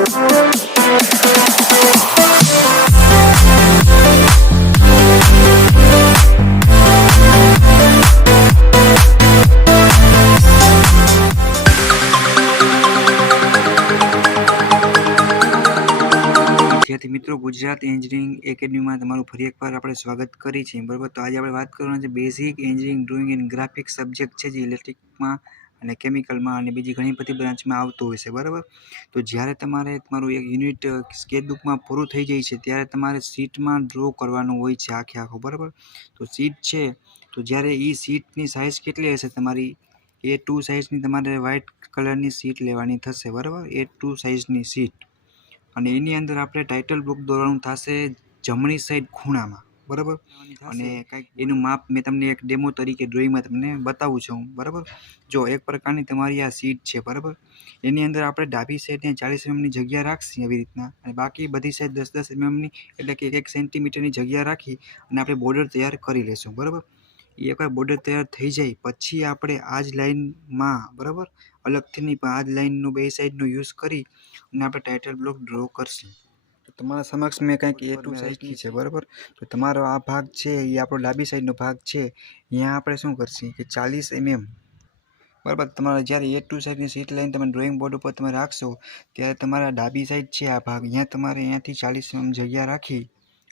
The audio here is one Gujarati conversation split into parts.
વિદ્યાર્થી મિત્રો, ગુજરાત એન્જિનિયરિંગ એકેડમીમાં તમારું ફરી એકવાર આપણે સ્વાગત કરી છે. બરાબર, તો આજે આપણે વાત કરવાની છે basic engineering drawing and graphics subject છે, જે ઇલેક્ટ્રિકમાં અને કેમિકલમાં અને બીજી ઘણી બધી બ્રાન્ચમાં આવતું હોય છે. બરાબર, તો જ્યારે તમારે તમારું એક યુનિટ સ્કેચબુકમાં પૂરું થઈ જાય છે, ત્યારે તમારે શીટમાં ડ્રો કરવાનું હોય છે આખું. બરાબર, તો શીટ છે, તો જ્યારે એ શીટની સાઇઝ કેટલી હશે, તમારી A2 સાઇઝની તમારે વ્હાઇટ કલરની શીટ લેવાની થશે. બરાબર, A2 સાઇઝની શીટ, અને એની અંદર આપણે ટાઇટલ બ્લોક દોરવાનું થશે જમણી સાઈડ ખૂણામાં. બરાબર, અને કંઈક એનું માપ મેં તમને એક ડેમો તરીકે ડ્રોઈંગમાં તમને બતાવું છું. બરાબર, જો એક પ્રકારની તમારી આ સીટ છે. બરાબર, એની અંદર આપણે ડાબી સાઈડને 40 mmની જગ્યા રાખશી આવી રીતના, અને બાકી બધી સાઈડ 10-10 mmની, એટલે કે 1 સેન્ટીમીટરની જગ્યા રાખી અને આપણે બોર્ડર તૈયાર કરી લેશું. બરાબર, એ એકવાર બોર્ડર તૈયાર થઈ જાય પછી આપણે આ જ લાઇનમાં, બરાબર, અલગથી નહીં પણ આ જ લાઇનનું બે સાઈડનો યુઝ કરી અને આપણે ટાઇટલ બ્લોક ડ્રો કરશું. તો તમારા સમક્ષ મેં કંઈક A2 સાઈઝની છે. બરાબર, તો તમારો આ ભાગ છે એ આપણો ડાબી સાઈડનો ભાગ છે. અહીંયા આપણે શું કરશું કે 40 mm, બરાબર, તમારે જ્યારે A2 સાઈડની સીટ લઈને તમે ડ્રોઈંગ બોર્ડ ઉપર તમે રાખશો, ત્યારે તમારા ડાબી સાઈડ છે આ ભાગ, અહીંયા તમારે અહીંયાથી 40 mm જગ્યા રાખી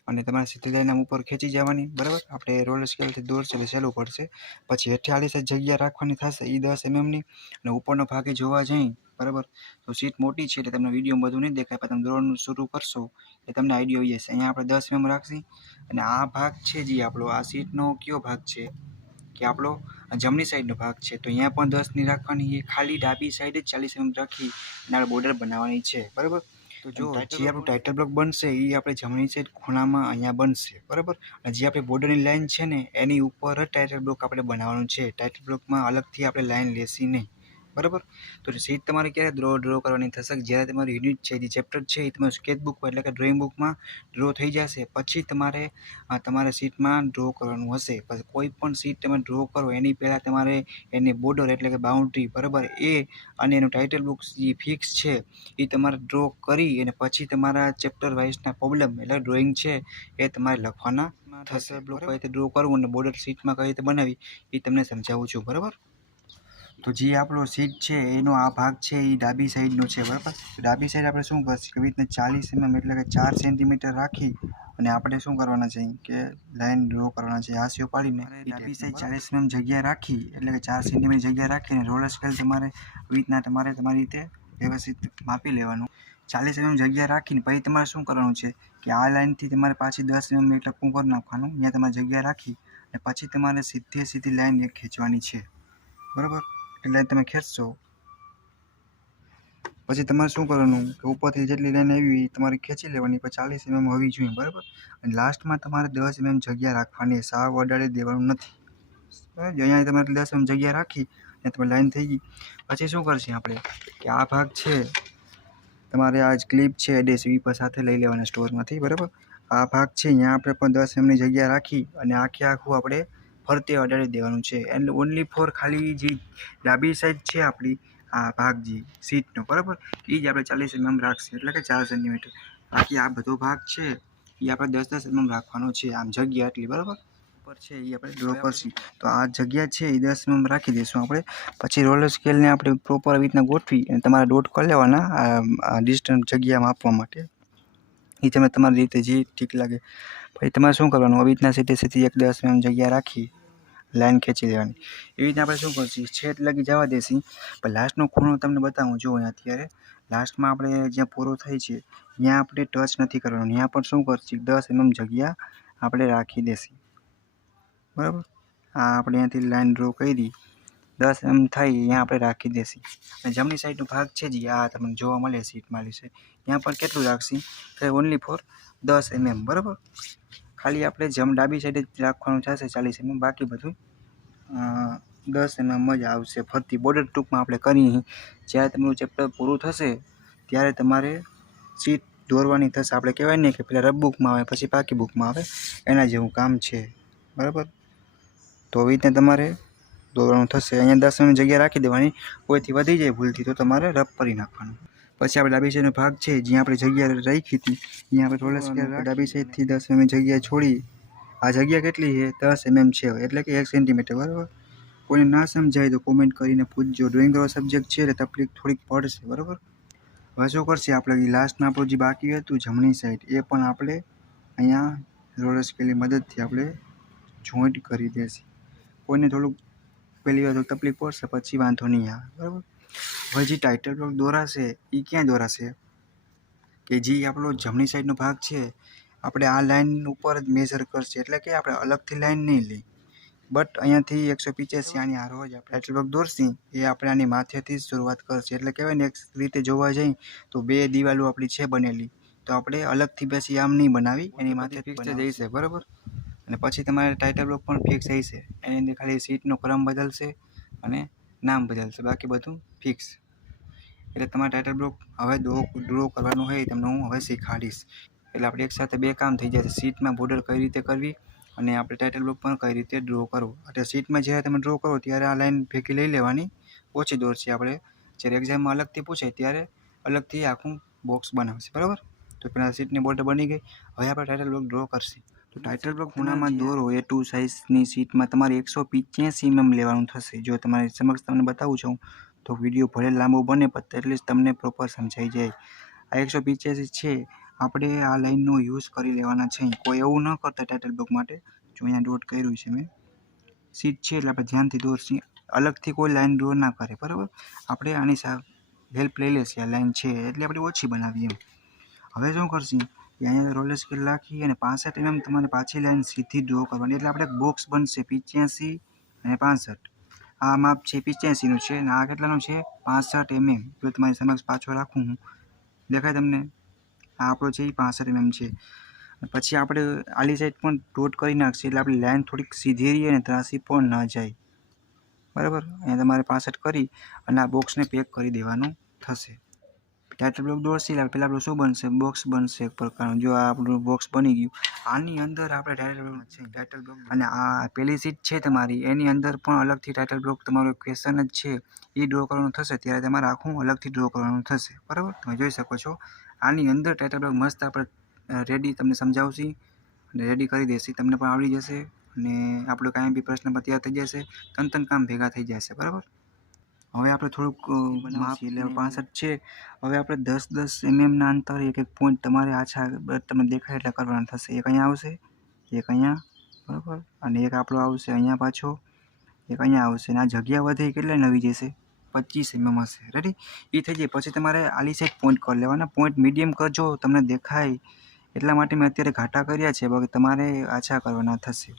અને તમારે સીધી લાઈન આમ ઉપર ખેંચી જવાની. બરાબર, આપણે રોલર સ્કેલથી દોરશે એટલે સહેલું પડશે. પછી હેઠે આલી સાઈડ જગ્યા રાખવાની થશે એ 10 mmની, અને ઉપરનો ભાગે જોવા જઈ. બરાબર, તો સીટ મોટી છે એટલે તમને વિડીયો બધું નહીં દેખાય, પણ તમે દોરવાનું શરૂ કરશો એ તમને આઈડિયા આવી જશે. અહીંયા આપણે 10 mm રાખશી, અને આ ભાગ છે જે આપણો આ સીટનો કયો ભાગ છે કે આપણો જમણી સાઈડનો ભાગ છે, તો અહીંયા પણ 10ની રાખવાની. એ ખાલી ડાબી સાઈડ જ 40 mm રાખી અને આપણે બોર્ડર બનાવવાની છે. બરાબર, તો જો જે આપણું ટાઇટલ બ્લોક બનશે એ આપણે જમણી સાઈડ ખૂણામાં અહીંયા બનશે. બરાબર, અને જે આપણી બોર્ડરની લાઈન છે ને એની ઉપર જ ટાઇટલ બ્લોક આપણે બનાવવાનું છે. ટાઇટલ બ્લોકમાં અલગથી આપણે લાઈન લેશી નહીં. બરાબર, તો સીટ તમારે ક્યારે ડ્રો કરવાની થશે, જ્યારે તમારું યુનિટ છે, જે ચેપ્ટર છે એ તમારું સ્કેચબુકમાં એટલે કે ડ્રોઈંગ બુકમાં ડ્રો થઈ જશે પછી તમારે સીટમાં ડ્રો કરવાનું હશે. પછી કોઈ પણ સીટ તમે ડ્રો કરો એની પહેલાં તમારે એની બોર્ડર એટલે કે બાઉન્ડ્રી, બરાબર, એ અને એનું ટાઇટલ બ્લોક જે ફિક્સ છે એ તમારે ડ્રો કરી અને પછી તમારા ચેપ્ટર વાઇઝના પ્રોબ્લેમ એટલે ડ્રોઈંગ છે એ તમારે લખવાના થશે. બ્લોક કઈ રીતે ડ્રો કરવું અને બોર્ડર સીટમાં કઈ રીતે બનાવી એ તમને સમજાવું છું. બરાબર, તો જે આપણો સીટ છે એનો આ ભાગ છે એ ડાબી સાઈડનો છે. બરાબર, ડાબી સાઈડ આપણે શું કરશું કે રીતના 40 mm એટલે કે 4 સેન્ટીમીટર રાખી અને આપણે શું કરવાના છે કે લાઈન ડ્રો કરવાના છે. હાંસિયો પાડીને ડાબી સાઈડ 40 mm જગ્યા રાખી એટલે કે 4 સેન્ટીમીટર જગ્યા રાખીને રોલર સ્કેલ તમારે રીતના તમારી રીતે વ્યવસ્થિત માપી લેવાનું. 40 mm જગ્યા રાખીને પછી તમારે શું કરવાનું છે કે આ લાઈનથી તમારે પાછી 10 mm એટલે ટૂંકું કરી નાખવાનું. અહીંયા તમારે જગ્યા રાખી અને પછી તમારે સીધી લાઈન એક ખેંચવાની છે. બરાબર, એટલે તમે ખેંચશો પછી તમારે શું કરવાનું કે ઉપરથી જેટલી લાઈન આવી એ તમારે ખેંચી લેવાની, પછી 40 mm હોવી જોઈએ. બરાબર, અને લાસ્ટમાં તમારે 10 mm જગ્યા રાખવાની, સાવ અડાડી દેવાનું નથી. બરાબર, અહીંયા તમારે 10 mm જગ્યા રાખી અને તમારી લાઈન થઈ ગઈ. પછી શું કરશે આપણે કે આ ભાગ છે તમારે આ ક્લિપ છે એડેસિવ પર સાથે લઈ લેવાના સ્ટોરમાંથી. બરાબર, આ ભાગ છે અહીંયા આપણે પણ 10 mmની જગ્યા રાખી અને આખું આપણે ફરતે અડાડી દેવાનું છે. એટલે ઓનલી ફોર ખાલી જે ડાબી સાઈડ છે આપણી આ ભાગ જે સીટનો, બરાબર, એ જ આપણે 40 mm રાખશે એટલે કે 4 સેન્ટીમીટર. બાકી આ બધો ભાગ છે એ આપણે 10-10 mm રાખવાનો છે. આમ જગ્યા એટલી બરાબર ઉપર છે એ આપણે ડ્રો કરશું. તો આ જગ્યા છે એ 10 mm રાખી દઈશું આપણે. પછી રોલર સ્કેલને આપણે પ્રોપર આવી રીતના ગોઠવી અને તમારે ડોટ કરી લેવાના આ ડિસ્ટન્સ જગ્યા માપવા માટે. એ તમે તમારી રીતે જે ઠીક લાગે. પછી તમારે શું કરવાનું, આવી રીતના સીધી 10 mm જગ્યા રાખી લાઈન ખેંચી લેવાની. એવી રીતના આપણે શું કરશું છેદ લગી જવા દેશી. પણ લાસ્ટનો ખૂણો તમને બતાવું જો અહીંયા અત્યારે લાસ્ટમાં આપણે જ્યાં પૂરો થાય છે ત્યાં આપણે ટચ નથી કરવાનું. ત્યાં પણ શું કરશું 10 mm જગ્યા આપણે રાખી દેશી. બરાબર, આ આપણે અહીંયાથી લાઈન ડ્રો કરી 10 mm થાય અહીંયા આપણે રાખી દેશી. અને જમણી સાઈડનો ભાગ છે જે આ તમને જોવા મળે સીટમાં છે ત્યાં પણ કેટલું રાખશી કે ઓનલી ફોર 10 mm. બરાબર, ખાલી આપણે ડાબી સાઈડે જ રાખવાનું થશે 40 mm, બાકી બધું 10 mm જ આવશે ફરતી બોર્ડર. ટૂંકમાં આપણે કરી જ્યારે તમારું ચેપ્ટર પૂરું થશે ત્યારે તમારે સીટ દોરવાની થશે. આપણે કહેવાય ને કે પહેલાં રફ બુકમાં આવે પછી પાકી બુકમાં આવે, એના જેવું કામ છે. બરાબર, તો આવી રીતે તમારે દોરવાનું થશે. અહીંયા 10 mm જગ્યા રાખી દેવાની. કોઈથી વધી જાય ભૂલથી તો તમારે રફ કરી નાખવાનું. પછી આપણે ડાબી સાઈડનો ભાગ છે જ્યાં આપણે જગ્યા રાખી હતી ત્યાં આપણે રોલર સ્કેલ ડાબી સાઈડથી 10 mm જગ્યા છોડી આ જગ્યા કેટલી છે 10 mm છે એટલે કે 1 સેન્ટીમીટર બરાબર. કોઈને ના સમજાય તો કોમેન્ટ કરીને પૂછજો. ડ્રોઈંગ કરવાનો સબ્જેક્ટ છે એટલે તકલીફ થોડીક પડશે બરાબર. હવે શું કરશે આપણે લાસ્ટમાં આપણું જે બાકી હતું જમણી સાઈડ એ પણ આપણે અહીંયા રોલર સ્કેલની મદદથી આપણે જોઈન્ટ કરી દેશે. કોઈને થોડુંક પહેલી વાર તકલીફ પડશે પછી વાંધો નહીં આવે બરાબર. હવે જે ટાઇટલ બ્લોક દોરાશે એ ક્યાં દોરાશે કે જે આપણો જમણી સાઈડનો ભાગ છે આપણે આ લાઈન ઉપર જ મેઝર કરશે એટલે કે આપણે અલગથી લાઈન નહીં લઈ બટ અહીંયાથી 185 આની હારો જ આપણે ટાઇટલ બ્લોક દોરશી એ આપણે આની માથેથી જ શરૂઆત કરશે એટલે કહેવાય ને એક રીતે જોવા જઈએ તો બે દિવાલો આપણી છે બનેલી તો આપણે અલગથી બેસી આમ નહીં બનાવી એની માથે ફિક્સ જ હશે બરાબર. અને પછી તમારે ટાઇટલ બ્લોક પણ ફિક્સ હશે એની અંદર ખાલી સીટનો ક્રમ બદલશે અને નામ બદલશે બાકી બધું ફિક્સ. એટલે તમારે ટાઇટલ બ્લોક હવે ડ્રો કરવાનું હોય તમને હું હવે શીખવાડીશ એટલે આપણે એકસાથે બે કામ થઈ જશે. સીટમાં બોર્ડર કઈ રીતે કરવી અને આપણે ટાઇટલ બ્લોક પણ કઈ રીતે ડ્રો કરવો. એટલે સીટમાં જ્યારે તમે ડ્રો કરો ત્યારે આ લાઈન ભેગી લઈ લેવાની ઓછી દોરશે આપણે જ્યારે એક્ઝામમાં અલગથી પૂછે ત્યારે અલગથી આખું બોક્સ બનાવશે બરાબર. તો પહેલાં સીટની બોર્ડર બની ગઈ હવે આપણે ટાઇટલ બ્લોક ડ્રો કરશે. તો ટાઇટલ બ્લોક ખૂણામાં દોરો A2 સાઇઝની સીટમાં તમારે 185 mm લેવાનું થશે. જો તમારી સમક્ષ તમને બતાવું છું તો વિડીયો ભલે લાંબો બને પણ એટલીસ્ટ તમને પ્રોપર સમજાઈ જાય. આ 185 છે આપણે આ લાઈનનો યુઝ કરી લેવાના છે. કોઈ એવું ન કરતા ટાઇટલ બ્લોક માટે જો અહીંયા ડોટ કર્યું છે મેં સીટ છે એટલે આપણે ધ્યાનથી દોરશી અલગથી કોઈ લાઈન ડ્રો ના કરે બરાબર. આપણે આની હેલ્પ લઈ લેશે આ લાઈન છે એટલે આપણે ઓછી બનાવીએ એમ. હવે શું કરશી કે અહીંયા રોલર સ્કેલ રાખી અને 65 mm તમારે પાછી લાઈન સીધી ડ્રો કરવાની એટલે આપણે એક બોક્સ બનશે 85 અને 65. આ માપ છે 85નું છે અને આ કેટલાનું છે 65 mm. જો તમારી સમક્ષ પાછો રાખું હું દેખાય તમને આ આપણો છે એ 65 mm છે. પછી આપણે આલી સાઈડ પણ ડોટ કરી નાખશે એટલે આપણી લાઈન થોડીક સીધી રહી અને ત્રાસી પણ ન જાય બરાબર. અહીંયા તમારે 65 કરી અને આ બોક્સને પેક કરી દેવાનું થશે. ટાઇટલ બ્લોક દોરશી એટલે પહેલાં આપણું શું બનશે બોક્સ બનશે એક પ્રકારનું. જો આ આપણું બોક્સ બની ગયું આની અંદર આપણે ટાઇટલ બ્લોક અને આ પહેલી સીટ છે તમારી એની અંદર પણ અલગથી ટાઇટલ બ્લોક તમારો ક્વેશ્ચન જ છે એ ડ્રો કરવાનું થશે ત્યારે તમારે આખું અલગથી ડ્રો કરવાનું થશે બરાબર. તમે જોઈ શકો છો આની અંદર ટાઇટલ બ્લોક મસ્ત આપણે રેડી તમને સમજાવશી અને રેડી કરી દેશી તમને પણ આવડી જશે અને આપણો કાંઈ બી પ્રશ્ન પર તૈયાર થઈ જશે. તન કામ ભેગા થઈ જશે બરાબર. હવે આપણે થોડુંક માપ એટલે 65 છે હવે આપણે 10 mm ના અંતરે એક એક પોઈન્ટ તમારે આછા તમને દેખાય એટલે કરવાના થશે. એક અહીંયા આવશે એક અહીંયા બરાબર અને એક આપણો આવશે અહીંયા પાછો એક અહીંયા આવશે અને આ જગ્યા વધે કેટલા નવી જશે 25 mm હશે રેડી. એ થઈ જાય પછી તમારે આલી સાઈડ પોઈન્ટ કરી લેવાના. પોઈન્ટ મીડિયમ કરજો તમને દેખાય એટલા માટે મેં અત્યારે ઘાટા કર્યા છે બાકી તમારે આછા કરવાના થશે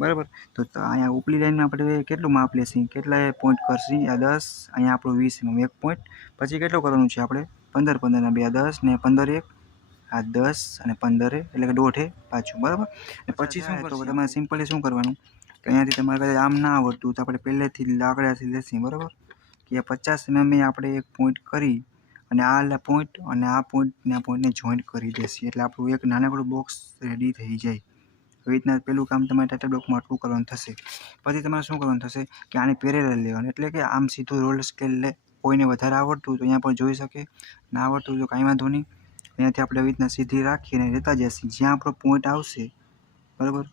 બરાબર. તો અહીંયા ઉપલી લાઈનમાં આપણે કેટલું માપ લેશી કેટલા પોઈન્ટ કરશી આ 10 અહીંયા આપણું 20 mm એક પોઈન્ટ પછી કેટલું કરવાનું છે આપણે 15 ના બે 10 ને 15 એક આ 10 અને 15 એટલે કે દોઢે પાછું બરાબર. અને પછી શું કરશો તમારે સિમ્પલી શું કરવાનું કે અહીંયાથી તમારે કદાચ આમ ના આવડતું તો આપણે પહેલેથી લાકડાથી લેશી બરાબર કે 50 mm આપણે એક પોઈન્ટ કરી અને આ પોઈન્ટ અને આ પોઈન્ટને જોઈન્ટ કરી દેશી એટલે આપણું એક નાનકડું બોક્સ રેડી થઈ જાય. એવી રીતના પહેલું કામ તમારે ટાઇટલ બ્લોકમાં આટલું કરવાનું થશે. પછી તમારે શું કરવાનું થશે કે આને પેરેલલ લેવાનું એટલે કે આમ સીધું રોલર સ્કેલ લે. કોઈને વધારે આવડતું તો અહીંયા પણ જોઈ શકે ના આવડતું તો કાંઈ વાંધો નહીં અહીંયાથી આપણે એવી રીતના સીધી રાખીને લેતા જઈશું જ્યાં આપણો પોઈન્ટ આવશે બરાબર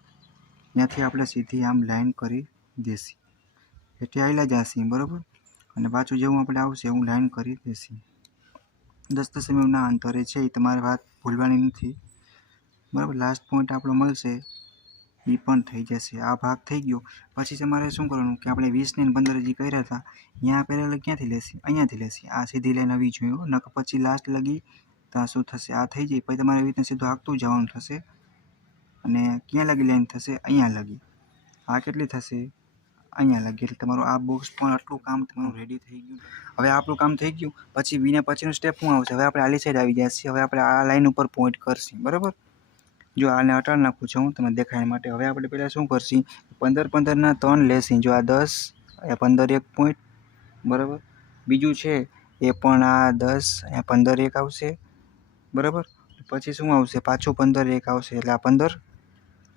ત્યાંથી આપણે સીધી આમ લાઈન કરી દેશી એટલે આવેલા જશે બરાબર. અને પાછું જેવું આપણે આવશે એવું લાઈન કરી દેશી 10 mm ના અંતરે છે એ તમારે વાત ભૂલવાની નથી બરાબર. લાસ્ટ પોઈન્ટ આપણો મળશે એ પણ થઈ જશે. આ ભાગ થઈ ગયો પછી તમારે શું કરવાનું કે આપણે 20 ને 15 જે કર્યા હતા અહીંયા પેરેલલ ક્યાંથી લેશી અહીંયાથી લેશી આ સીધી લાઈન આવી જોઈએ નકર પછી લાસ્ટ લગી તો શું થશે આ થઈ જાય પછી તમારે એવી રીતના સીધું હાંકતું જવાનું થશે અને ક્યાં લગી લાઈન થશે અહીંયા લગી આ કેટલી થશે અહીંયા લગી એટલે તમારું આ બોક્સ પણ આટલું કામ તમારું રેડી થઈ ગયું. હવે આપણું કામ થઈ ગયું પછી વીના પછીનું સ્ટેપ શું આવશે હવે આપણે આલી સાઈડ આવી જશે. હવે આપણે આ લાઈન ઉપર પોઈન્ટ કરશી બરાબર. જો આને અટાડ નાખું છું હું તમને દેખાય માટે. હવે આપણે પહેલાં શું કરશી 15 ના 3 લેશી જો આ 10 એ 15 એક પોઈન્ટ બરાબર. બીજું છે એ પણ આ 10 અહીંયા 15 એક આવશે બરાબર. પછી શું આવશે પાછું 15 એક આવશે એટલે આ 15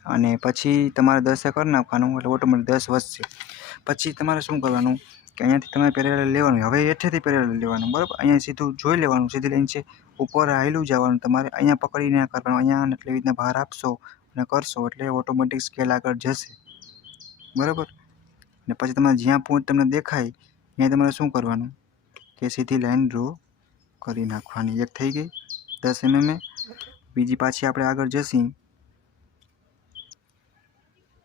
અને પછી તમારે 10 કરી નાખવાનું એટલે ઓટોમેટિક 10 વધશે. પછી તમારે શું કરવાનું કે અહીંયાથી તમારે પેરેલલ લેવાનું, હવે હેઠેથી પેરેલલ લેવાનું, બરાબર. અહીંયા સીધું જોઈ લેવાનું, સીધી લાઈન છે, ઉપર હાલ્યું જવાનું તમારે, અહીંયા પકડીને કરવાનું, અહીંયા એટલે એવી રીતના ભાર આપશો અને કરશો એટલે ઓટોમેટિક સ્કેલ આગળ જશે, બરાબર. અને પછી તમારે જ્યાં પોઈન્ટ તમને દેખાય ત્યાં તમારે શું કરવાનું કે સીધી લાઈન ડ્રો કરી નાખવાની. એક થઈ ગઈ 10 mm, બીજી પાછી આપણે આગળ જશી,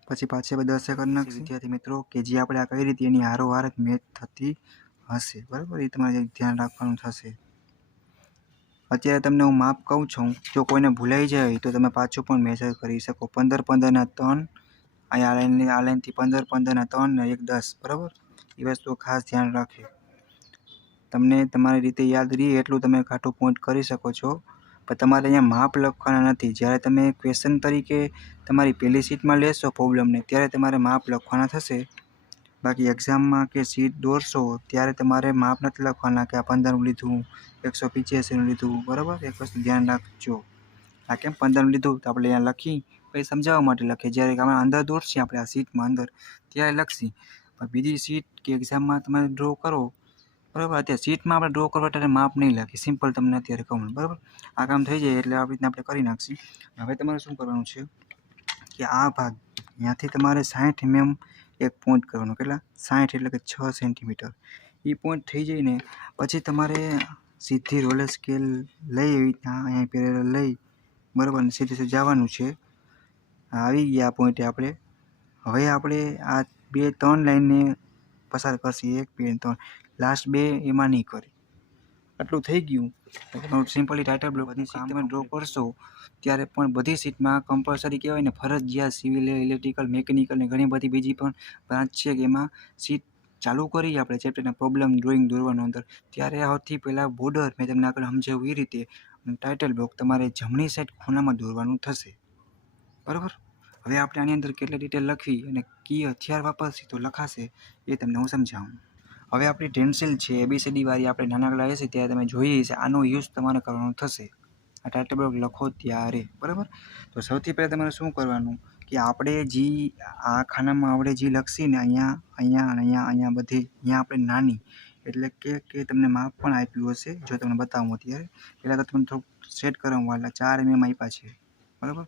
પછી પાછી આપણે 10 કરી નાખીએ. વિદ્યાર્થી મિત્રો કે જે આપણે આ કઈ રીતે એની હારોહાર જ મેચ થતી હશે, બરાબર. એ તમારે ધ્યાન રાખવાનું થશે. અત્યારે તમને હું માપ કહું છું, જો કોઈને ભૂલાઈ જાય તો તમે પાછું પણ મેસેજ કરી શકો. 15-15 ના 3, અહીંયા આ લાઈનથી 15-15 ના 3 ને 1 10, બરાબર. એ વસ્તુ ખાસ ધ્યાન રાખે. તમને તમારી રીતે યાદ રહે એટલું તમે ખાટું પોઈન્ટ કરી શકો છો, પણ તમારે અહીંયા માપ લખવાના નથી. જ્યારે તમે ક્વેશ્ચન તરીકે તમારી પહેલી શીટમાં લેશો પ્રોબ્લેમને, ત્યારે તમારે માપ લખવાના થશે. બાકી એક્ઝામમાં કે શીટ દોરશો ત્યારે તમારે માપ નથી લખવાના કે આ 15નું લીધું, 185નું લીધું, બરાબર. એક વસ્તુ ધ્યાન રાખજો. આ કેમ 15નું લીધું તો આપણે અહીંયા લખી પછી સમજાવવા માટે લખીએ. જ્યારે આપણે અંદર દોરશી આપણે આ શીટમાં અંદર ત્યારે લખશી. પણ બીજી શીટ કે એક્ઝામમાં તમે ડ્રો કરો, બરાબર. અત્યારે શીટમાં આપણે ડ્રો કરવા ત્યારે માપ નહીં લખીએ, સિમ્પલ તમને અત્યારે કહું, બરાબર. આ કામ થઈ જાય એટલે આવી રીતના આપણે કરી નાખીએ. હવે તમારે શું કરવાનું છે કે આ ભાગ અહીંયાથી તમારે 60 mm એક પોઈન્ટ કરવાનો. કેટલા? 60 એટલે કે 6 સેન્ટીમીટર. એ પોઈન્ટ થઈ જાય ને પછી તમારે સીધી રોલર સ્કેલ લઈ એવી રીતના અહીંયા પેરેલલ લઈ, બરાબર, ને સીધે જવાનું છે. આવી ગયા પોઈન્ટે આપણે. હવે આપણે આ 2-3 લાઈનને પસાર કરશે, 1 2 3, લાસ્ટ 2 એમાં નહીં કરી. આટલું થઈ ગયું. તમારું સિમ્પલી ટાઇટલ બ્લોક બધી સીટ તમે ડ્રો કરશો ત્યારે પણ બધી સીટમાં કમ્પલસરી કહેવાય ને ફરજિયાત સિવિલ, ઇલેક્ટ્રિકલ, મેકેનિકલ ને ઘણી બધી બીજી પણ બ્રાન્ચ છે કે એમાં સીટ ચાલુ કરી આપણે ચેપ્ટરના પ્રોબ્લેમ ડ્રોઈંગ દોરવાનું અંદર, ત્યારે સૌથી પહેલાં બોર્ડર મેં તમને આગળ સમજાવ્યું એ રીતે ટાઇટલ બ્લોક તમારે જમણી સાઈડ ખૂણામાં દોરવાનું થશે, બરાબર. હવે આપણે આની અંદર કેટલી ડિટેલ લખવી અને કી હથિયાર વાપરશી તો લખાશે એ તમને હું સમજાવું. હવે આપણી પેન્સિલ છે ABCD વાળી આપણે નાનકડા હશે ત્યારે તમે જોઈએ છે, આનો યુઝ તમારે કરવાનો થશે આ ટાઇટલ બ્લોક લખો ત્યારે, બરાબર. તો સૌથી પહેલાં તમારે શું કરવાનું કે આપણે જે આ ખાનામાં આપણે જે લખશી ને અહીંયા અહીંયા અને અહીંયા બધી અહીંયા આપણે નાની એટલે કે તમને માપ પણ આપ્યું હશે જો તમને બતાવું અત્યારે. પહેલાં તો તમને થોડુંક સેટ કરવામાં એટલે 4 mm આપ્યા છે, બરાબર.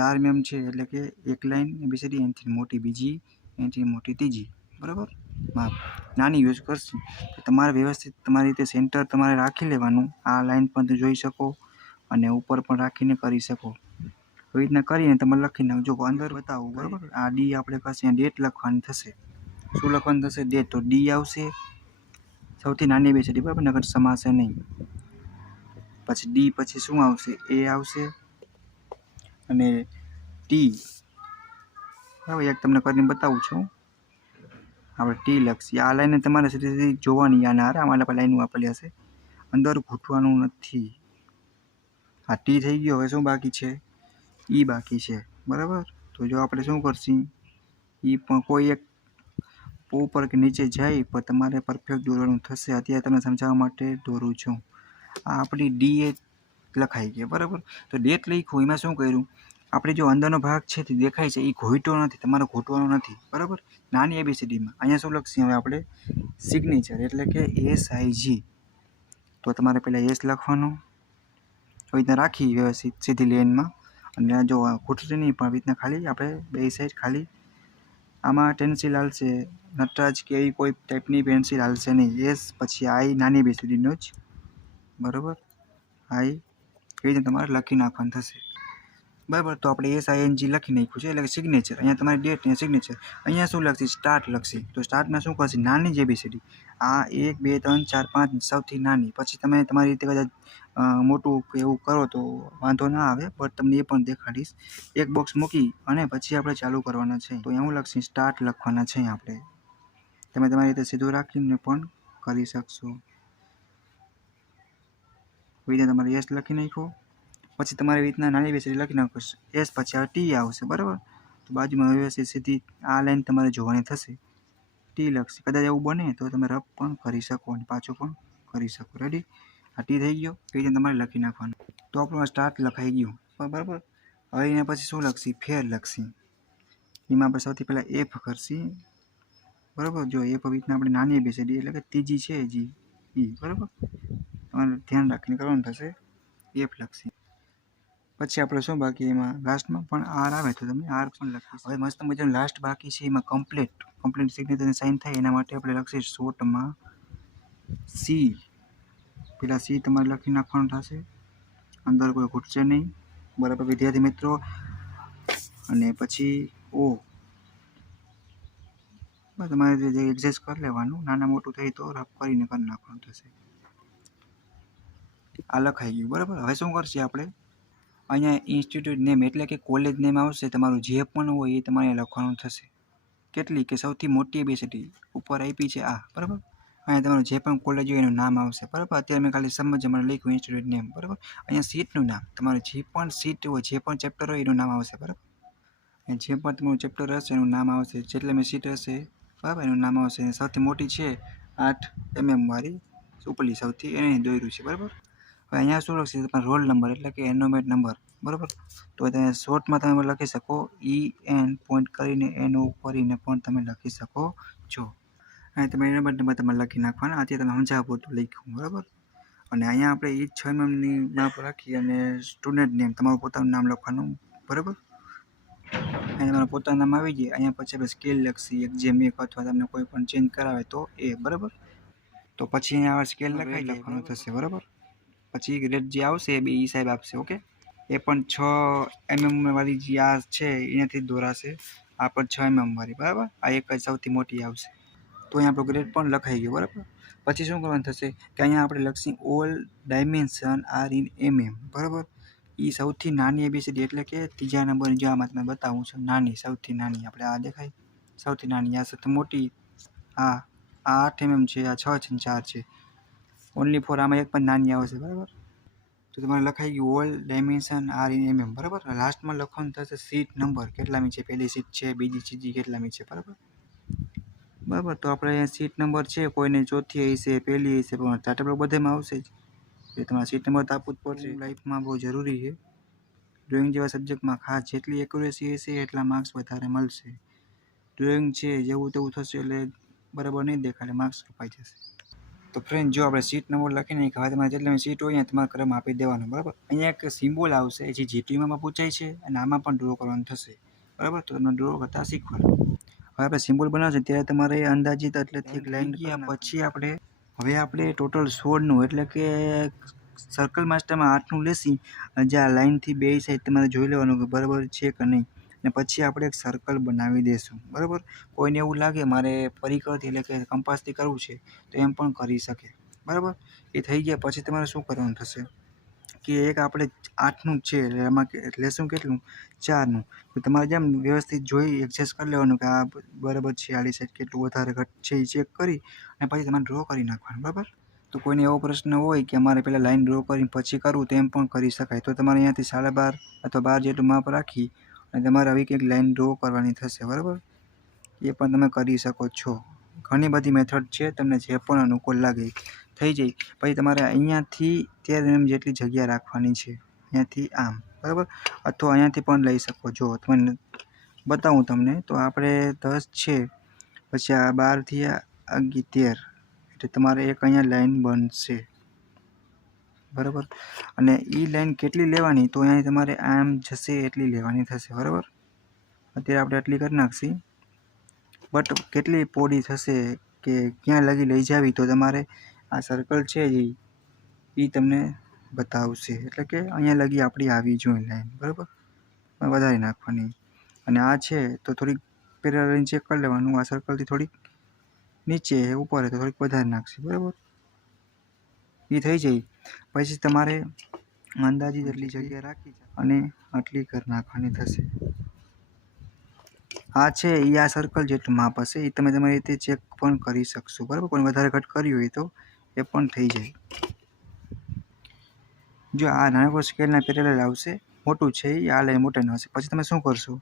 4 mm છે એટલે કે એક લાઈન ABCD, એનાથી મોટી બીજી, એનાથી મોટી ત્રીજી, બરાબર. માપ નાની યુઝ કરશી તો તમારે વ્યવસ્થિત તમારી રીતે સેન્ટર તમારે રાખી લેવાનું. આ લાઈન પણ તમે જોઈ શકો અને ઉપર પણ રાખીને કરી શકો. એવી રીતના કરીને તમે લખી નાખજો. અંદર બતાવું, બરાબર. આ ડી આપણે પાસે ડેટ લખવાની થશે. શું લખવાનું થશે? ડેટ. તો ડી આવશે સૌથી નાની ABCD, બરાબર, નકર સમાશે નહીં. પછી ડી પછી શું આવશે? એ આવશે અને ટી, બરાબર. એક તમને કરીને બતાવું છું. આપણે ટી લખીએ. આ લાઈને તમારે સીધી જોવાની, આમાં લાઈનો આપેલી હશે, અંદર ઘૂંટવાનું નથી. આ ટી થઈ ગયો. હવે શું બાકી છે? ઈ બાકી છે, બરાબર. તો જો આપણે શું કરશી, ઈ પણ કોઈ એક ઉપર કે નીચે જાય પણ તમારે પરફેક્ટ દોરવાનું થશે. અત્યારે તમને સમજાવવા માટે દોરું છું. આ આપણી ડી એ લખાઈ ગઈ, બરાબર. તો ડેટ લખ્યું એમાં શું કર્યું આપણે જો અંદરનો ભાગ છે તે દેખાય છે એ ઘોઈટો નથી, તમારે ઘોટવાનો નથી, બરાબર. નાની ABCDમાં અહીંયા શું લખશી હવે આપણે? સિગ્નેચર એટલે કે SIG. તો તમારે પહેલાં S લખવાનો, આવી રીતના રાખી વ્યવસ્થિત સીધી લાઈનમાં. અને જો ઘૂંટશે નહીં પણ આવી રીતના ખાલી આપણે બે સાઈડ ખાલી આમાં પેન્સિલ હાલશે, નટરાજ કે એવી કોઈ ટાઈપની પેન્સિલ હાલશે નહીં. એસ પછી આઈ નાની ABCDનો જ, બરાબર. આઈ એવી રીતે તમારે લખી નાખવાનું થશે, બરાબર. તો આપણે SING લખી નાખ્યું છે એટલે કે સિગ્નેચર. અહીંયા તમારી ડેટ ને સિગ્નેચર. અહીંયા શું લખશે? સ્ટાર્ટ લખશે. તો સ્ટાર્ટમાં શું કરશે? નાની જ ABCD. આ 1 2 3 4 5 સૌથી નાની. પછી તમે તમારી રીતે કદાચ મોટું કે એવું કરો તો વાંધો ના આવે, બટ તમને એ પણ દેખાડીશ. એક બોક્સ મૂકી અને પછી આપણે ચાલુ કરવાના છે. તો અહીંયા હું લખશે સ્ટાર્ટ લખવાના છે. આપણે તમે તમારી રીતે સીધું રાખીને પણ કરી શકશો. એવી રીતે તમારે S લખી નાખો. પછી તમારી રીતના નાની ABCD લખી નાખો. S પછી આ ટી આવશે, બરાબર. તો બાજુમાં વ્યવસ્થિત સીધી આ લાઈન તમારે જોવાની થશે. ટી લખશે. કદાચ એવું બને તો તમે રફ પણ કરી શકો અને પાછું પણ કરી શકો. રેડી? આ ટી થઈ ગયો. એ રીતે તમારે લખી નાખવાનું. તો આપણું આ સ્ટાર્ટ લખાઈ ગયું, બરાબર. હવે એના પછી શું લખશી? ફેર લખશી. એમાં આપણે સૌથી પહેલાં F કરશી, બરાબર. જો એ રીતના આપણે નાની ABCD એટલે કે ત્રીજી છે જી ઈ, બરાબર. તમારે ધ્યાન રાખીને કરવાનું થશે. F લખશે. પછી આપણે શું બાકી એમાં લાસ્ટમાં પણ R આવે તો તમે R પણ લખી. હવે મસ્ત મજાનું લાસ્ટ બાકી છે એમાં કમ્પ્લીટ સિગ્નેચર સાઇન થાય એના માટે આપણે લખીશું શોર્ટમાં C. પેલા C તમારે લખી નાખવાનું થશે, અંદર કોઈ ખૂટશે નહીં, બરાબર વિદ્યાર્થી મિત્રો. અને પછી O તમારે જે એડજસ્ટ કરી લેવાનું, નાના મોટું થાય તો રફ કરીને કરી નાખવાનું થશે. આ લખાઈ ગયું, બરાબર. હવે શું કરશે આપણે અહીંયા ઇન્સ્ટિટ્યૂટ નેમ એટલે કે કોલેજ નેમ આવશે, તમારું જે પણ હોય એ તમારે લખવાનું થશે. કેટલી કે સૌથી મોટી ABCD ઉપર આપી છે આ, બરાબર. અહીંયા તમારું જે પણ કોલેજ હોય એનું નામ આવશે, બરાબર. અત્યારે મેં ખાલી સમજ મને લખ્યું ઇન્સ્ટિટ્યૂટ નેમ, બરાબર. અહીંયા સીટનું નામ, તમારું જે પણ સીટ હોય, જે પણ ચેપ્ટર હોય એનું નામ આવશે, બરાબર. અને જે પણ તમારું ચેપ્ટર હશે એનું નામ આવશે, જેટલે મેં સીટ હશે, બરાબર, એનું નામ આવશે. સૌથી મોટી છે 8 mm વાળી ઉપલી સૌથી એને દોર્યું છે, બરાબર. હવે અહીંયા શું લખશે તમારો રોલ નંબર એટલે કે એનોમેટ નંબર, બરાબર. તો તમે શોર્ટમાં તમે લખી શકો EN પોઈન્ટ કરીને એનો કરીને પણ તમે લખી શકો છો. અહીંયા તમે એનોમેટ નંબર તમારે લખી નાખવાના. અત્યારે તમે સમજાવવા પૂરતું લખ્યું, બરાબર. અને અહીંયા આપણે એ 6 mmની માપ રાખી અને સ્ટુડન્ટ નેમ તમારું પોતાનું નામ લખવાનું, બરાબર. અહીંયા તમારું પોતાનું નામ આવી જાય. અહીંયા પછી આપણે સ્કેલ લખશી એક્ઝામ 1 અથવા તમને કોઈ પણ ચેન્જ કરાવે તો એ, બરાબર. તો પછી અહીંયા સ્કેલ લખવાનું થશે, બરાબર. પછી ગ્રેડ જે આવશે એ બે સાહેબ આપશે, ઓકે. એ પણ 6 mm વાળી જે આ છે એનાથી દોરાશે. આ પણ 6 mm વાળી, બરાબર. આ એક જ સૌથી મોટી આવશે. તો અહીંયા આપણો ગ્રેડ પણ લખાઈ ગયો, બરાબર. પછી શું કરવાનું થશે કે અહીંયા આપણે લખશું all dimension are in mm, બરાબર. એ સૌથી નાની ABCD એટલે કે ત્રીજા નંબરની જો આમાં તમે બતાવું છું નાની, સૌથી નાની આપણે આ દેખાય સૌથી નાની, આ સૌથી મોટી આ 8 mm છે, આ 6 છે, 4 છે. ઓનલી ફોર આમાં એક પણ નાની આવશે, બરાબર. તો તમારે લખાઈ ગયું all dimension are in mm, બરાબર. લાસ્ટમાં લખવાનું થશે સીટ નંબર કેટલામી છે, પહેલી સીટ છે, બીજી ત્રીજી કેટલામી છે, બરાબર. બરાબર. તો આપણે અહીંયા સીટ નંબર છે, કોઈને ચોથી હશે, પહેલી હશે, પણ સ્ટાર્ટઅપ બધામાં આવશે જ. એ તમારે સીટ નંબર તો આપવું જ પડશે. લાઈફમાં બહુ જરૂરી છે. ડ્રોઈંગ જેવા સબ્જેક્ટમાં ખાસ જેટલી એક્યુરેસી હશે એટલા માર્ક્સ વધારે મળશે. ડ્રોઈંગ છે જેવું તેવું થશે એટલે બરાબર નહીં દેખાય, માર્ક્સ કપાઈ જશે. તો ફ્રેન્ડ જો આપણે સીટ નંબર લખીને હવે તમારે જેટલી સીટ હોય તમારે ક્રમ આપી દેવાનો, બરાબર. અહીંયા એક સિમ્બોલ આવશે જે GTમાં પૂછાય છે અને આમાં પણ ડ્રો કરવાનું થશે, બરાબર. તો તમને ડ્રો કરતા શીખવાનું. હવે આપણે સિમ્બોલ બનાવશે ત્યારે તમારે અંદાજિત એટલેથી એક લાઈન ગયા પછી હવે આપણે ટોટલ 16નું એટલે કે સર્કલ માસ્ટરમાં 8નું લેસી અને જે આ લાઈનથી બે સાઈડ તમારે જોઈ લેવાનું કે બરાબર છે કે નહીં. અને પછી આપણે એક સર્કલ બનાવી દઈશું, બરાબર. કોઈને એવું લાગે મારે પરિકરથી એટલે કે કંપાસથી કરવું છે તો એમ પણ કરી શકે, બરાબર. એ થઈ ગયા પછી તમારે શું કરવાનું થશે કે એક આપણે 8નું છે એટલે એમાં લેશું કેટલું 4નું. તો તમારે જેમ વ્યવસ્થિત જોઈ એડજસ્ટ કરી લેવાનું કે આ બરાબર છે, આલી સાઈડ કેટલું વધારે ઘટ છે એ ચેક કરી અને પછી તમારે ડ્રો કરી નાખવાનું, બરાબર. તો કોઈને એવો પ્રશ્ન હોય કે અમારે પહેલાં લાઈન ડ્રો કરીને પછી કરવું તો એમ પણ કરી શકાય. તો તમારે અહીંયાથી 12.5 અથવા 12 જેટલું માપ રાખી અને તમારે આવી કંઈક લાઈન ડ્રો કરવાની થશે, બરાબર. એ પણ તમે કરી શકો છો. ઘણી બધી મેથડ છે, તમને જે પણ અનુકૂળ લાગે થઈ જાય. પછી તમારે અહીંયાથી 13 mm જેટલી જગ્યા રાખવાની છે, અહીંયાથી આમ, બરાબર. અથવા અહીંયાથી પણ લઈ શકો. જો તમને બતાવું તમને તો આપણે 10 છે, પછી આ 12થી 13 એટલે તમારે એક અહીંયા લાઈન બનશે, બરાબર. અને એ લાઈન કેટલી લેવાની તો અહીંયા તમારે આમ જશે એટલી લેવાની થશે, બરાબર. અત્યારે આપણે એટલી કરી નાખશી, બટ કેટલી પોડી થશે કે ક્યાં લગી લઈ જાવી તો તમારે આ સર્કલ છે એ તમને બતાવશે. એટલે કે અહીંયા લગી આપણી આવી જોઈએ લાઈન, બરાબર. વધારી નાખવાની. અને આ છે તો થોડીક પેરેલલ ચેક કરી લેવાનું, આ સર્કલથી થોડીક નીચે ઉપર તો થોડીક વધારી નાખશે, બરાબર. એ થઈ જાય પછી તમારે અંદાજિત એટલી જગ્યા રાખી અને આટલી કરી નાખવાની થશે. આ છે એ આ સર્કલ જેટલું માપ હશે એ તમે તમારી રીતે ચેક પણ કરી શકશો, બરાબર. કોઈ વધારે ઘટ કર્યું હોય તો એ પણ થઈ જાય. જો આ નાનકડો સ્કેલના પેરેલલ આવશે, મોટું છે એ આ લાઈન મોટાનું હશે. પછી તમે શું કરશો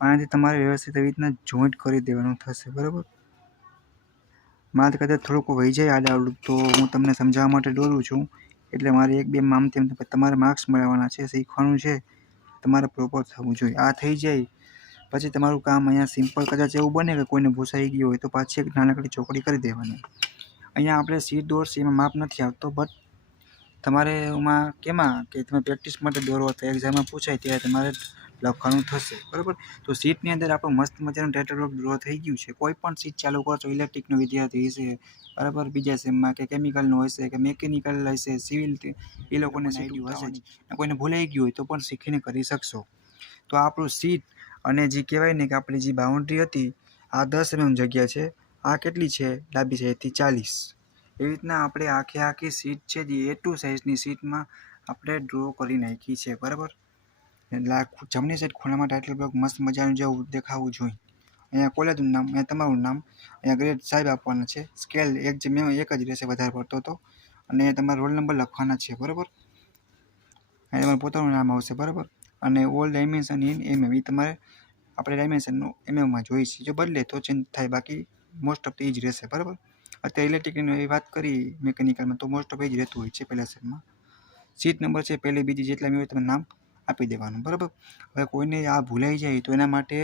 આનાથી તમારે વ્યવસ્થિત એવી રીતના જોઈન્ટ કરી દેવાનું થશે, બરાબર. મારે કદાચ થોડુંક વહી જાય આડું તો હું તમને સમજાવવા માટે દોરું છું. એટલે મારે 1-2 આમ તેમ તમારે માર્ક્સ મેળવવાના છે, શીખવાનું છે, તમારે પ્રોપર થવું જોઈએ. આ થઈ જાય પછી તમારું કામ અહીંયા સિમ્પલ કદાચ એવું બને કે કોઈને ભૂસાઈ ગયું હોય તો પાછી એક નાનકડી ચોકડી કરી દેવાની. અહીંયા આપણે સીટ દોરશે એમાં માપ નથી આવતો, બટ તમારે એમાં કેમાં કે તમે પ્રેક્ટિસ માટે દોરો તો એક્ઝામમાં પૂછાય ત્યારે તમારે લખવાનું થશે, બરાબર. તો સીટની અંદર આપણું મસ્ત મજાનું ટાઇટલ બ્લોક ડ્રો થઈ ગયું છે. કોઈ પણ સીટ ચાલુ કરશો, ઇલેક્ટ્રિકનો વિદ્યાર્થી હશે, બરાબર, બીજા સેમમાં કે કેમિકલનો હશે કે મેકેનિકલ હશે, સિવિલ, એ લોકોને સીટ હશે જ. કોઈને ભૂલાઈ ગયું હોય તો પણ શીખીને કરી શકશો. તો આપણું સીટ અને જે કહેવાય ને કે આપણી જે બાઉન્ડ્રી હતી, આ 10 mm જગ્યા છે, આ કેટલી છે ડાબી સાઈડથી 40. એવી રીતના આપણે આખી સીટ છે જે A2 સાઇઝની સીટમાં આપણે ડ્રો કરી નાખી છે, બરાબર. એટલે જમણી સાઈડ ખૂણામાં ટાઇટલ બ્લોક મસ્ત મજાનું જેવું દેખાવું જોઈએ. અહીંયા કોલેજનું નામ, અહીંયા તમારું નામ, અહીંયા ગ્રેડ સાહેબ આપવાના છે, સ્કેલ એક જ રહેશે વધારે પડતો તો, અને તમારો રોલ નંબર લખવાના છે, બરાબર. અહીંયા તમારું પોતાનું નામ આવશે, બરાબર. અને ઓલ ડાયમેન્શન ઇન MM, એ તમારે આપણે ડાયમેન્શનનું MM જોઈએ છે. જો બદલે તો ચેન્જ થાય, બાકી મોસ્ટ ઓફ તો એ જ રહેશે, બરાબર. અત્યારે ઇલેક્ટ્રિકની વાત કરી, મેકેનિકલમાં તો મોસ્ટ ઓફ એ જ રહેતું હોય છે પહેલા સેટમાં. સીટ નંબર છે પહેલી બીજી જેટલા હોય તમે નામ આપી દેવાનું, બરાબર. હવે કોઈને આ ભૂલાઈ જાય તો એના માટે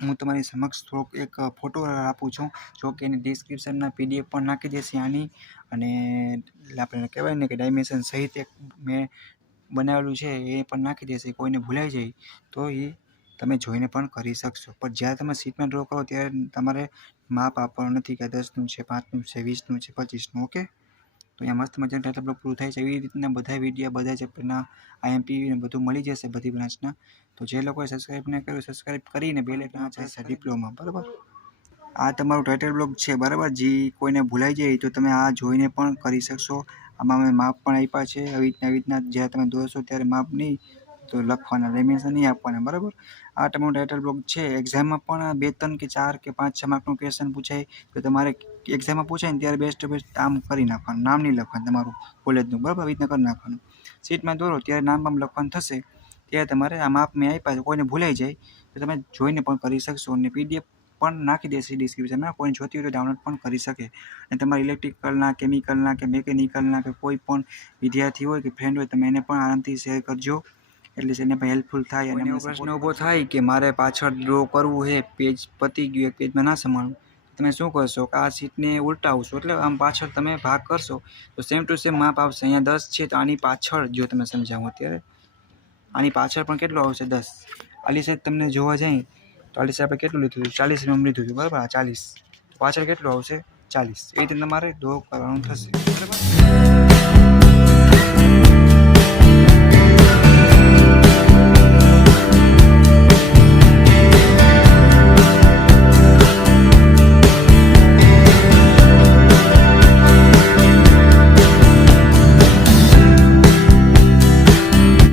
હું તમારી સમક્ષ થોડોક એક ફોટો આપું છું, જો કે એની ડિસ્ક્રિપ્શનના PDF પણ નાખી દેશે આની, અને આપણે કહેવાય ને કે ડાયમેન્શન સહિત એક મેં બનાવેલું છે એ પણ નાખી દેશે. કોઈને ભૂલાઈ જાય તો એ તમે જોઈને પણ કરી શકશો. પણ જ્યારે તમે સીટમાં ડ્રો કરો ત્યારે તમારે માપ આપવાનું નથી કે 10નું છે, 5નું છે, 20નું છે, 25નું, ઓકે. તો અહીંયા મસ્ત મજાનું ટાઇટલ બ્લોક પૂરું થાય છે. એવી રીતના બધા વિડીયો, બધા ચેપ્ટરના IMP ને બધું મળી જશે બધી બ્રાન્ચના. તો જે લોકોએ સબસ્ક્રાઈબ ન કર્યું, સબસ્ક્રાઈબ કરીને બેલ આઇકન છે ડિપ્લોમા, બરાબર. આ તમારું ટાઇટલ બ્લોક છે, બરાબર. જે કોઈને ભૂલાઈ જાય તો તમે આ જોઈને પણ કરી શકશો. આમાં મેં માપ પણ આપ્યા છે. આવી રીતના જ્યારે તમે દોરશો ત્યારે માપ નહીં તો લખવાના, ડાયમેન્શન નહીં આપવાના, બરાબર. આ તમારું ટાઇટલ બ્લોક છે. એક્ઝામમાં પણ 2, 3 કે 4 કે 5, 6 માર્કનું ક્વેશ્ચન પૂછાય તો તમારે એક્ઝામમાં પૂછાય ને ત્યારે બેસ્ટ આમ કરી નાખવાનું, નામ નહીં લખવાનું તમારું કોલેજનું, બરાબર. આવી રીતના કરી નાખવાનું. સીટમાં દોરો ત્યારે નામ લખવાનું થશે, ત્યારે તમારે આ માપ મેં આપ્યા છે. કોઈને ભૂલાઈ જાય તો તમે જોઈને પણ કરી શકશો, અને PDF પણ નાખી દેશે ડિસ્ક્રિપ્શનમાં, કોઈને જોતી હોય તો ડાઉનલોડ પણ કરી શકે. અને તમારા ઇલેક્ટ્રિકલના, કેમિકલના કે મેકેનિકલના કે કોઈ પણ વિદ્યાર્થી હોય કે ફ્રેન્ડ હોય, તમે એને પણ આરામથી શેર કરજો, એટલે એને પણ હેલ્પફુલ થાય. અને એનો પ્રશ્ન ઊભો થાય કે મારે પાછળ ડ્રો કરવું છે, પેજ પતી ગયું, એક પેજમાં ના સમાણું, તમે શું કરશો કે આ સીટને ઉલટાવશો, એટલે આમ પાછળ તમે ભાગ કરશો તો સેમ ટુ સેમ માપ આવશે. અહીંયા 10 છે તો આની પાછળ જો તમે સમજાવું અત્યારે, આની પાછળ પણ કેટલું આવશે 10. આલી સાઈડ તમને જોવા જાય તો આલી સાઈડ આપણે કેટલું લીધું હતું, 40 mm લીધું હતું, બરાબર. આ 40 પાછળ કેટલું આવશે 40. એ રીતે તમારે ડ્રો કરવાનું થશે, બરાબર.